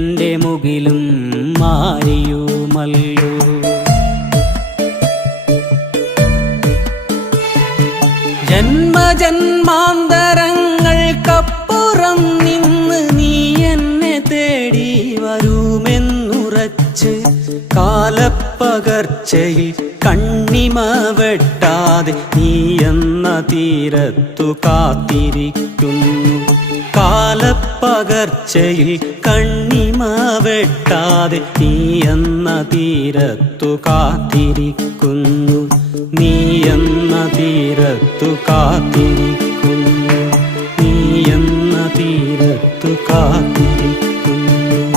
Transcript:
എൻ്റെ മുകിലും മാറിയുമല്ലോ. ജന്മജന്മാന്തരങ്ങൾക്കപ്പുറം നിന്ന് നീ എന്നെ തേടി വരുമെന്നുറച്ച് കാലപ്പകർച്ചയിൽ കണ്ണിമ വെട്ടാതെ നീ എന്ന തീരത്തു കാത്തിരിക്കുന്നു. കാലപ്പകർച്ചയിൽ കണ്ണിമ വെട്ടാതെ നീ എന്ന തീരത്തു കാത്തിരിക്കുന്നു. നീ എന്ന തീരത്തു കാത്തിരിക്കുന്നു. നീ എന്ന തീരത്തു കാത്തിരിക്കുന്നു.